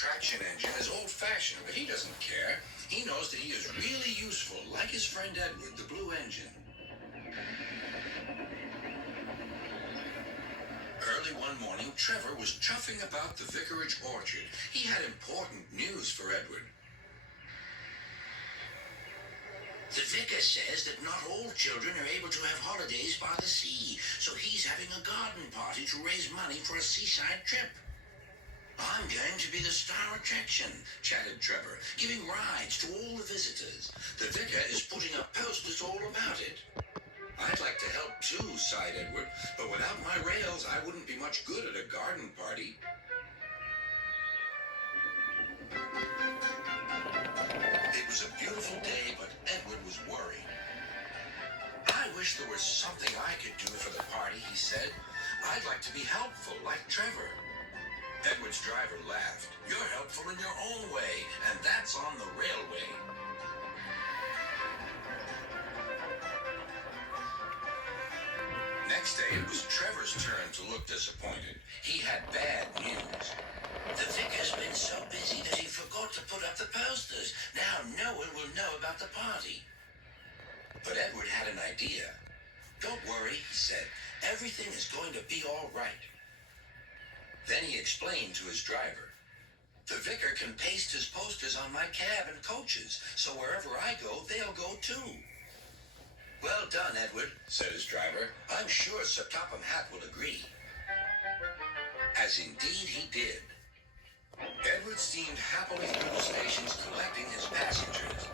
traction engine is old-fashioned, but he doesn't care. He knows that he is really useful, like his friend Edward, the blue engine. Early one morning, Trevor was chuffing about the vicarage orchard. He had important news for Edward. The vicar says that not all children are able to have holidays by the sea, so he's having a garden party to raise money for a seaside trip. I'm going to be the star attraction, chatted Trevor, giving rides to all the visitors. The vicar is putting up posters all about it. I'd like to help too, sighed Edward, but without my rails, I wouldn't be much good at a garden party. It was a beautiful day, but Edward was worried. I wish there was something I could do for the party, he said. I'd like to be helpful, like Trevor. Edward's driver laughed. You're helpful in your own way, and that's on the railway. Next day, it was Trevor's turn to look disappointed. He had bad news. The vicar's been so busy that he forgot to put up the posters. Now no one will know about the party. But Edward had an idea. Don't worry, he said. Everything is going to be all right. Then he explained to his driver. The vicar can paste his posters on my cab and coaches, so wherever I go, they'll go too. Well done, Edward, said his driver. I'm sure Sir Topham Hatt will agree. As indeed he did. Edward steamed happily through the stations collecting his passengers.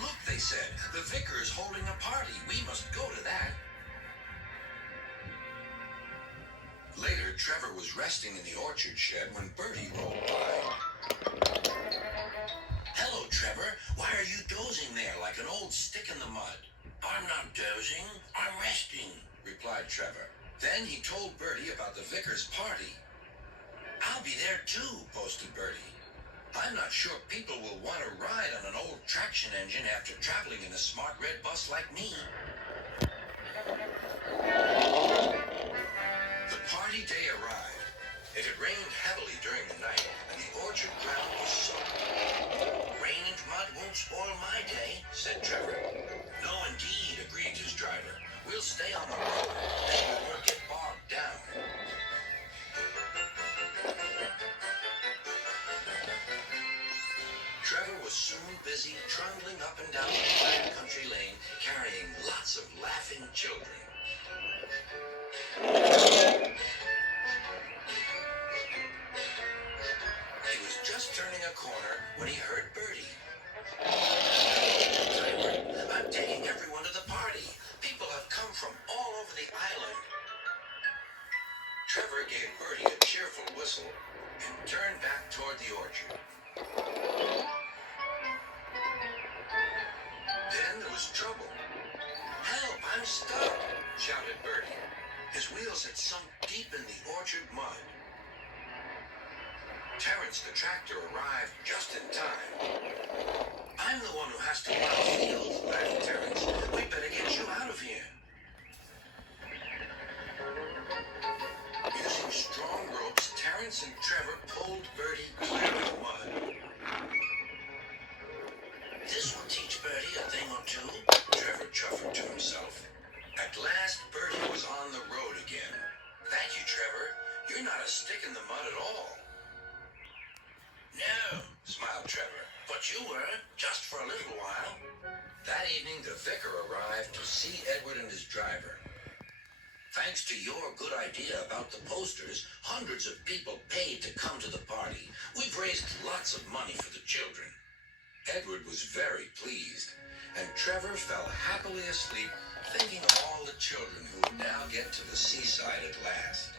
Look, they said, the vicar is holding a party. We must go to that. Later, Trevor was resting in the orchard shed when Bertie rolled by. Hello, Trevor. Why are you dozing there like an old stick in the mud? I'm not dozing. I'm resting, replied Trevor. Then he told Bertie about the vicar's party. I'll be there too, boasted Bertie. I'm not sure people will want to ride on an old traction engine after traveling in a smart red bus like me. The party day arrived. It had rained heavily during the night, and the orchard ground was soaked. Rain and mud won't spoil my day, said Trevor. No, indeed, agreed his driver. We'll stay on the road, then we won't get bogged down. Trevor was soon busy trundling up and down the quiet country lane, carrying lots of laughing children. He was just turning a corner when he heard Bertie. I'm taking everyone to the party. People have come from all over the island. Trevor gave Bertie a cheerful whistle and turned back toward the orchard. Then there was trouble. Help, I'm stuck, shouted Bertie. His wheels had sunk deep in the orchard mud. Terence the tractor arrived just in time. I'm the one who has to plow fields, laughed Terence. We better get you out of here. Using strong ropes, Terence and Trevor pulled Bertie clear of the mud. This will teach Bertie a thing or two, Trevor chuckled to himself. At last, Bertie was on the road again. Thank you, Trevor. You're not a stick in the mud at all. No, smiled Trevor. But you were, just for a little while. That evening, the vicar arrived to see Edward and his driver. Thanks to your good idea about the posters, hundreds of people paid to come to the party. We've raised lots of money for the children. Edward was very pleased, and Trevor fell happily asleep, thinking of all the children who would now get to the seaside at last.